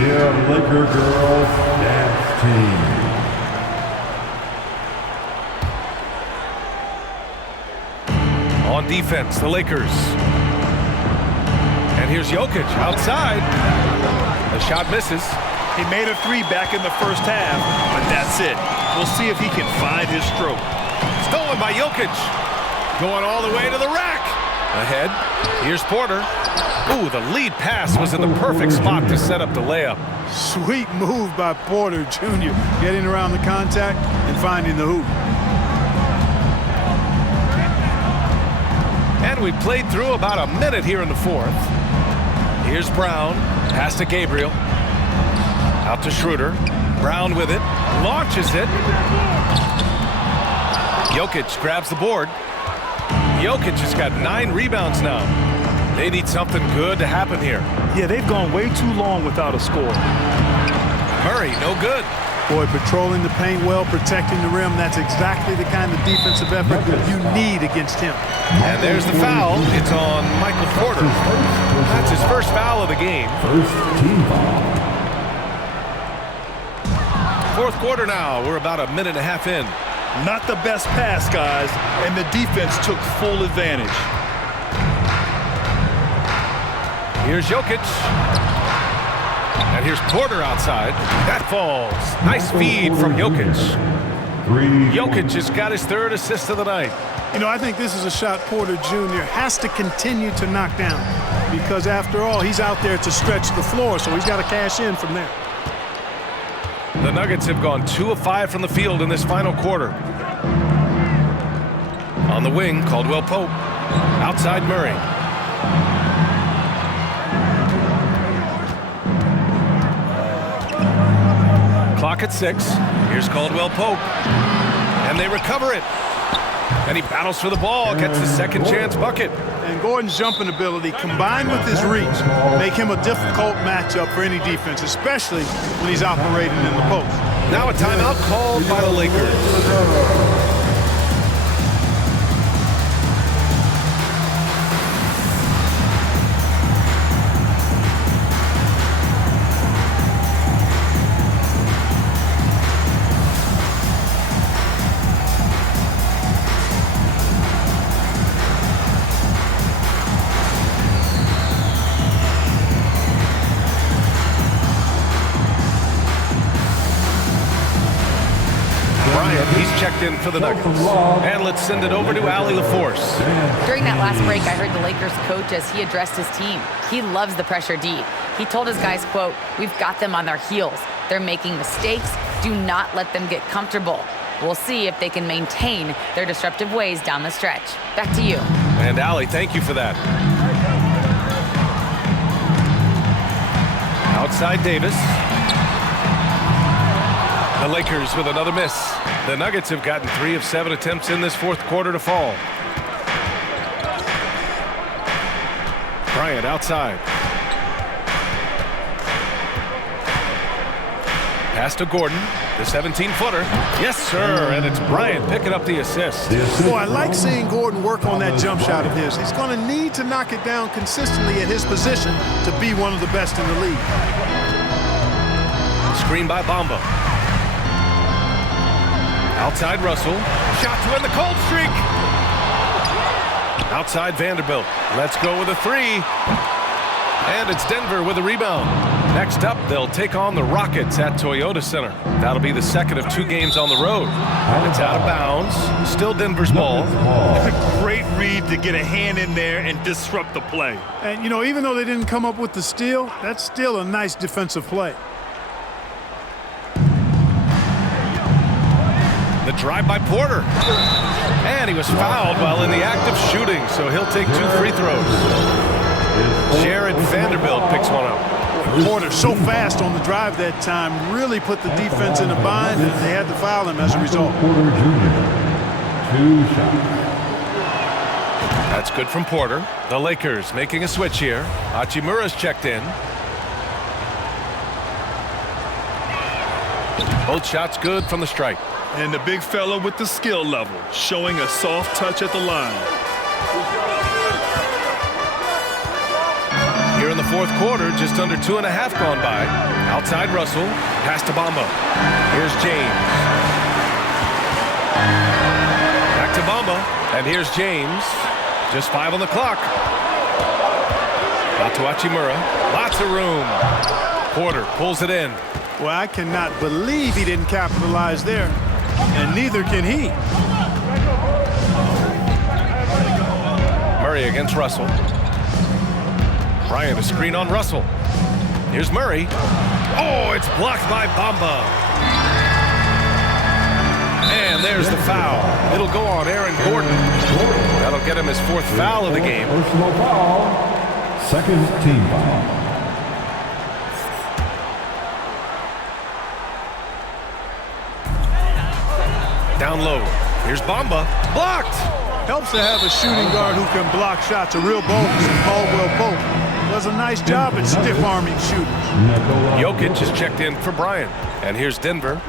Your Laker girls dance team. On defense, the Lakers. And here's Jokic outside. The shot misses. He made a three back in the first half, but that's it. We'll see if he can find his stroke. Stolen by Jokic. Going all the way to the rack. Ahead. Here's Porter. Ooh, the lead pass was in the perfect spot to set up the layup. Sweet move by Porter Jr. Getting around the contact and finding the hoop. And we played through about a minute here in the fourth. Here's Brown. Pass to Gabriel. Out to Schroeder. Brown with it. Launches it. Jokic grabs the board. Jokic has got 9 rebounds now. They need something good to happen here. Yeah, they've gone way too long without a score. Murray, no good. Boy, patrolling the paint well, protecting the rim. That's exactly the kind of defensive effort you need against him. And there's the foul. It's on Michael Porter. That's his first foul of the game. First team foul. Fourth quarter now. We're about a minute and a half in. Not the best pass, guys, and the defense took full advantage. Here's Jokic. And here's Porter outside. That falls. Nice feed from Jokic. Jokic has got his 3rd assist of the night. You know, I think this is a shot Porter Jr. has to continue to knock down because, after all, he's out there to stretch the floor, so he's got to cash in from there. The Nuggets have gone 2 of 5 from the field in this final quarter. On the wing, Caldwell Pope. Outside Murray. Clock at 6. Here's Caldwell Pope. And they recover it. And he battles for the ball, gets the second chance bucket. And Gordon's jumping ability, combined with his reach, make him a difficult matchup for any defense, especially when he's operating in the post. Now a timeout called by the Lakers. Checked in for the Nuggets. And let's send it over to Allie LaForce. During that last break, I heard the Lakers coach as he addressed his team. He loves the pressure D. He told his guys, quote, "We've got them on their heels. They're making mistakes. Do not let them get comfortable. We'll see if they can maintain their disruptive ways down the stretch." Back to you. And Allie, thank you for that. Outside Davis. The Lakers with another miss. The Nuggets have gotten 3 of 7 attempts in this fourth quarter to fall. Bryant outside. Pass to Gordon, the 17-footer. Yes, sir, and it's Bryant picking up the assist. Boy, I like seeing Gordon work on that jump shot of his. He's going to need to knock it down consistently at his position to be one of the best in the league. Screen by Bamba. Outside Russell. Shot to end the cold streak. Outside Vanderbilt. Let's go with a 3. And it's Denver with a rebound. Next up, they'll take on the Rockets at Toyota Center. That'll be the second of 2 games on the road. It's out of bounds. Still Denver's ball. Great read to get a hand in there and disrupt the play. And, you know, even though they didn't come up with the steal, that's still a nice defensive play. The drive by Porter. And he was fouled while in the act of shooting, so he'll take 2 free throws. Jared Vanderbilt picks one up. Porter so fast on the drive that time, really put the defense in a bind, and they had to foul him as a result. Porter Jr. 2 shots. That's good from Porter. The Lakers making a switch here. Hachimura's checked in. Both shots good from the stripe. And the big fella with the skill level, showing a soft touch at the line. Here in the fourth quarter, just under 2.5 gone by. Outside Russell, pass to Bamba. Here's James. Back to Bamba, and here's James. Just 5 on the clock. Out to Hachimura. Lots of room. Porter pulls it in. Well, I cannot believe he didn't capitalize there, and neither can he. Murray against Russell. Bryant a screen on Russell. Here's Murray. Oh, it's blocked by Bamba. And there's the foul. It'll go on Aaron Gordon. That'll get him his 4th foul of the game. Personal foul. 2nd team foul. Down low. Here's Bamba. Blocked. Helps to have a shooting guard who can block shots. A real bonus. And Caldwell Pope does a nice job at stiff-arming shooters. Jokic is checked in for Bryant. And here's Denver.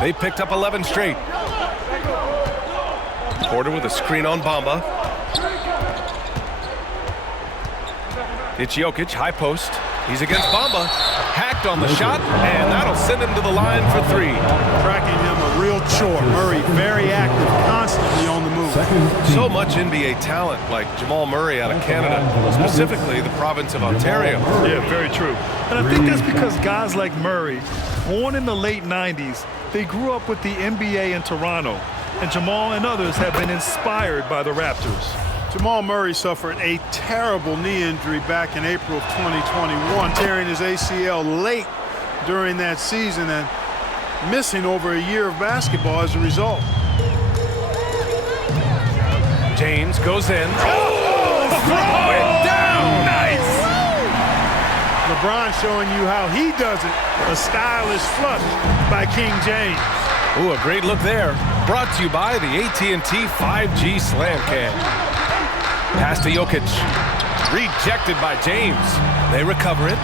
They picked up 11 straight. Porter with a screen on Bamba. It's Jokic, high post. He's against Bamba. Hacked on the shot, and that'll send him to the line for 3. Tracking him a real chore. Murray very active, constantly on the move. So much NBA talent like Jamal Murray out of Canada, specifically the province of Ontario. Yeah, very true. And I think that's because guys like Murray, born in the late 90s, they grew up with the NBA in Toronto. And Jamal and others have been inspired by the Raptors. Jamal Murray suffered a terrible knee injury back in April of 2021, tearing his ACL late during that season and missing over a year of basketball as a result. James goes in. Oh, throw it down! Nice! LeBron showing you how he does it. A stylish flush by King James. Ooh, a great look there. Brought to you by the AT&T 5G Slam Cam. Pass to Jokic. Rejected by James. They recover it.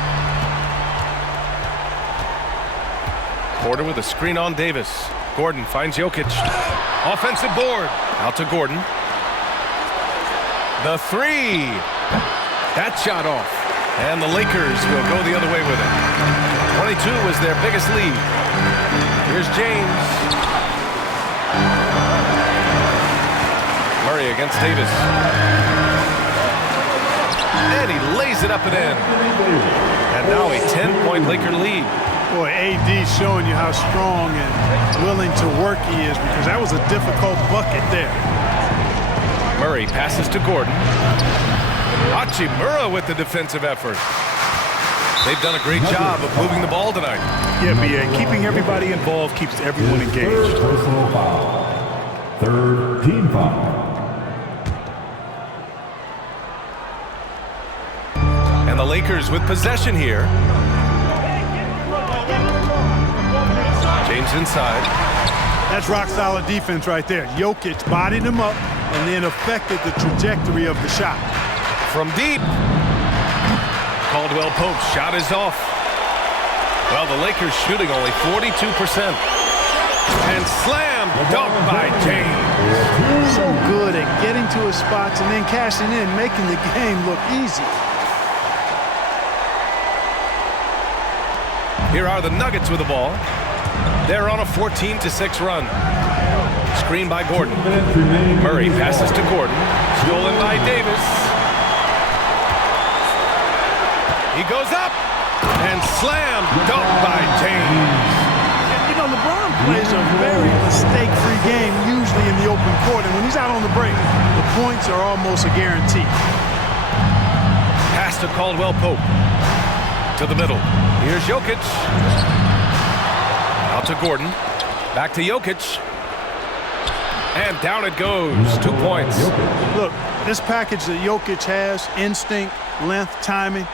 Porter with a screen on Davis. Gordon finds Jokic. Offensive board. Out to Gordon. The 3. That shot off. And the Lakers will go the other way with it. 22 was their biggest lead. Here's James. Murray against Davis. And he lays it up and in. And now a 10-point Laker lead. Boy, AD showing you how strong and willing to work he is, because that was a difficult bucket there. Murray passes to Gordon. Hachimura with the defensive effort. They've done a great job of moving the ball tonight. Yeah, B.A. Keeping everybody involved keeps everyone engaged. Personal foul. 3rd team foul. And the Lakers with possession here. James inside. That's rock-solid defense right there. Jokic bodied him up and then affected the trajectory of the shot. From deep. Caldwell Pope's shot is off. Well, the Lakers shooting only 42%. And slam dunk by James. So good at getting to his spots and then cashing in, making the game look easy. Here are the Nuggets with the ball. They're on a 14-6 run. Screen by Gordon. Murray passes to Gordon. Stolen by Davis. He goes up and slam dunk by James. You know, LeBron plays a very mistake-free game usually in the open court, and when he's out on the break, the points are almost a guarantee. Pass to Caldwell Pope. To the middle. Here's Jokic. Out to Gordon. Back to Jokic. And down it goes. 2 points. Look, this package that Jokic has, instinct, length, timing,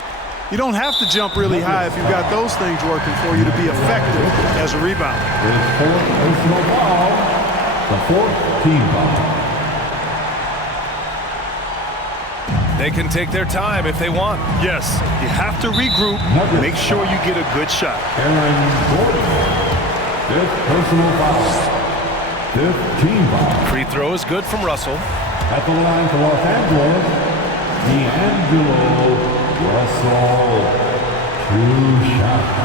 you don't have to jump really high if you've got those things working for you to be effective as a rebounder. His fourth personal foul, the fourth team foul. They can take their time if they want. Yes, you have to regroup. Make sure you get a good shot. Aaron Gordon, fifth personal foul, fifth team foul. Free throw is good from Russell. At the line for Los Angeles, D'Angelo Russell, 2 shots.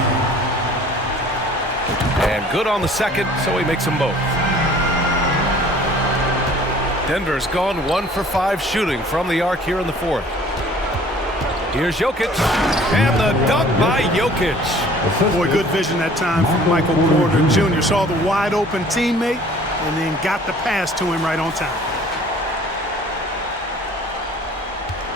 And good on the second, so he makes them both. Denver's gone 1 for 5 shooting from the arc here in the fourth. Here's Jokic, and the dunk by Jokic. Boy, good vision that time from Michael Porter Jr. Saw the wide open teammate and then got the pass to him right on time.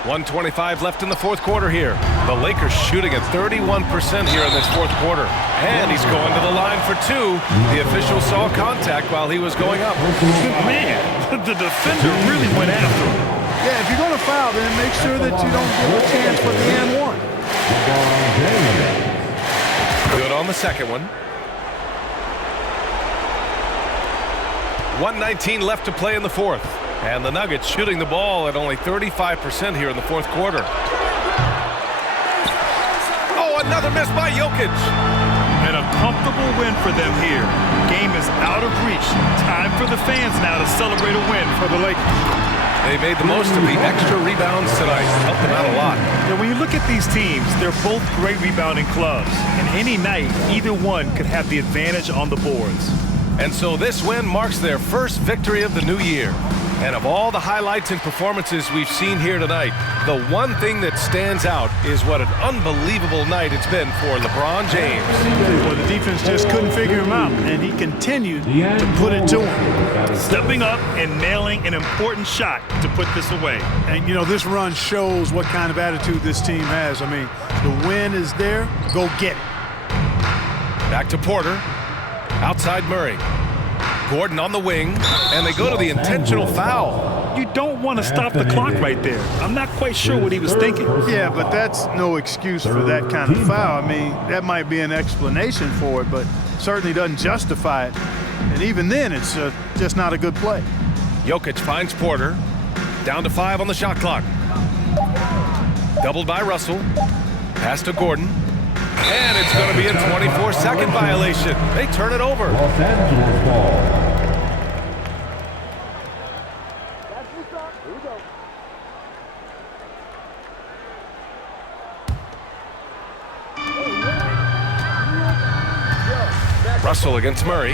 1:25 left in the fourth quarter here. The Lakers shooting at 31% here in this fourth quarter. And he's going to the line for 2. The official saw contact while he was going up. Man, the defender really went after him. Yeah, if you're going to foul, then make sure that you don't give a chance for the and one. Good on the second one. 1:19 left to play in the fourth. And the Nuggets shooting the ball at only 35% here in the fourth quarter. Oh, another miss by Jokic. And a comfortable win for them here. Game is out of reach. Time for the fans now to celebrate a win for the Lakers. They made the most of the extra rebounds tonight. Helped them out a lot. And when you look at these teams, they're both great rebounding clubs. And any night, either one could have the advantage on the boards. And so this win marks their first victory of the new year. And of all the highlights and performances we've seen here tonight, the one thing that stands out is what an unbelievable night it's been for LeBron James. Well, the defense just couldn't figure him out, and he continued to put it to him. Stepping up and nailing an important shot to put this away. And, you know, this run shows what kind of attitude this team has. I mean, the win is there. Go get it. Back to Porter. Outside Murray. Gordon on the wing, and they go to the intentional foul. You don't want to stop the clock right there. I'm not quite sure what he was thinking. Yeah, but that's no excuse for that kind of foul. I mean, that might be an explanation for it, but certainly doesn't justify it. And even then, it's just not a good play. Jokic finds Porter. Down to 5 on the shot clock. Doubled by Russell. Pass to Gordon. And it's going to be a 24-second violation. They turn it over. Los Angeles ball. Russell against Murray.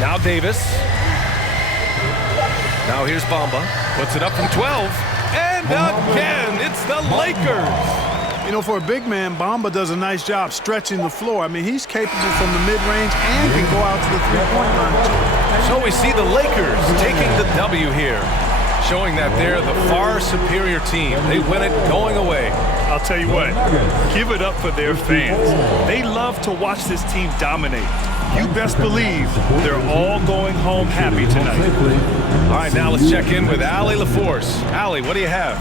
Now Davis. Now here's Bamba. Puts it up from 12. And again, it's the Lakers. You know, for a big man, Bamba does a nice job stretching the floor. I mean, he's capable from the mid-range and can go out to the three-point line. So we see the Lakers taking the W here, showing that they're the far superior team. They win it going away. I'll tell you what, give it up for their fans. They love to watch this team dominate. You best believe they're all going home happy tonight. All right, now let's check in with Allie LaForce. Allie, what do you have?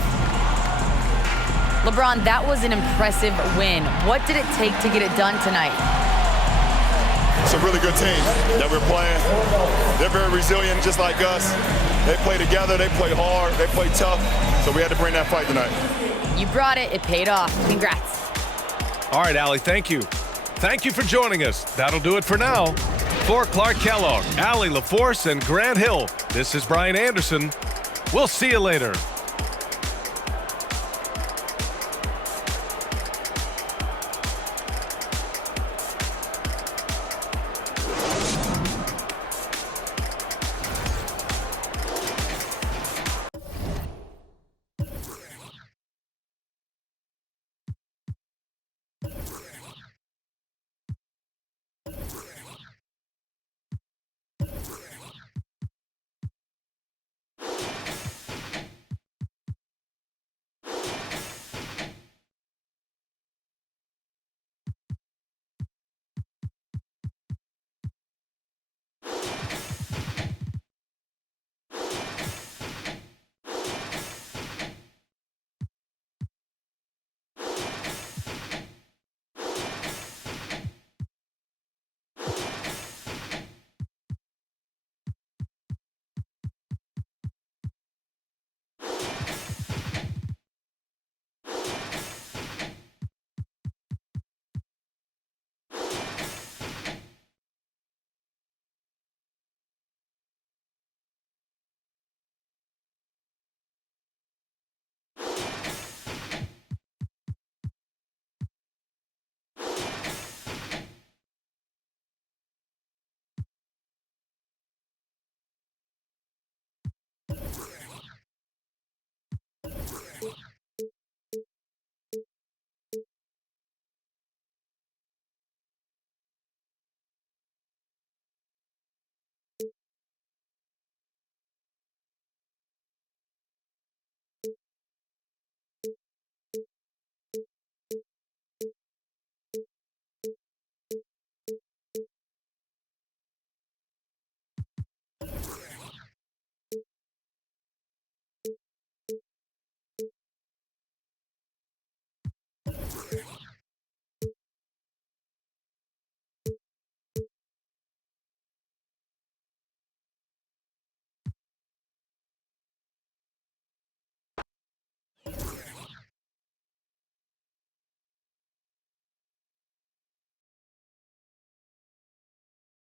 LeBron, that was an impressive win. What did it take to get it done tonight? It's a really good team that we're playing. They're very resilient, just like us. They play together, they play hard, they play tough. So we had to bring that fight tonight. You brought it. It paid off. Congrats. All right, Allie, thank you. Thank you for joining us. That'll do it for now. For Clark Kellogg, Allie LaForce, and Grant Hill, this is Brian Anderson. We'll see you later.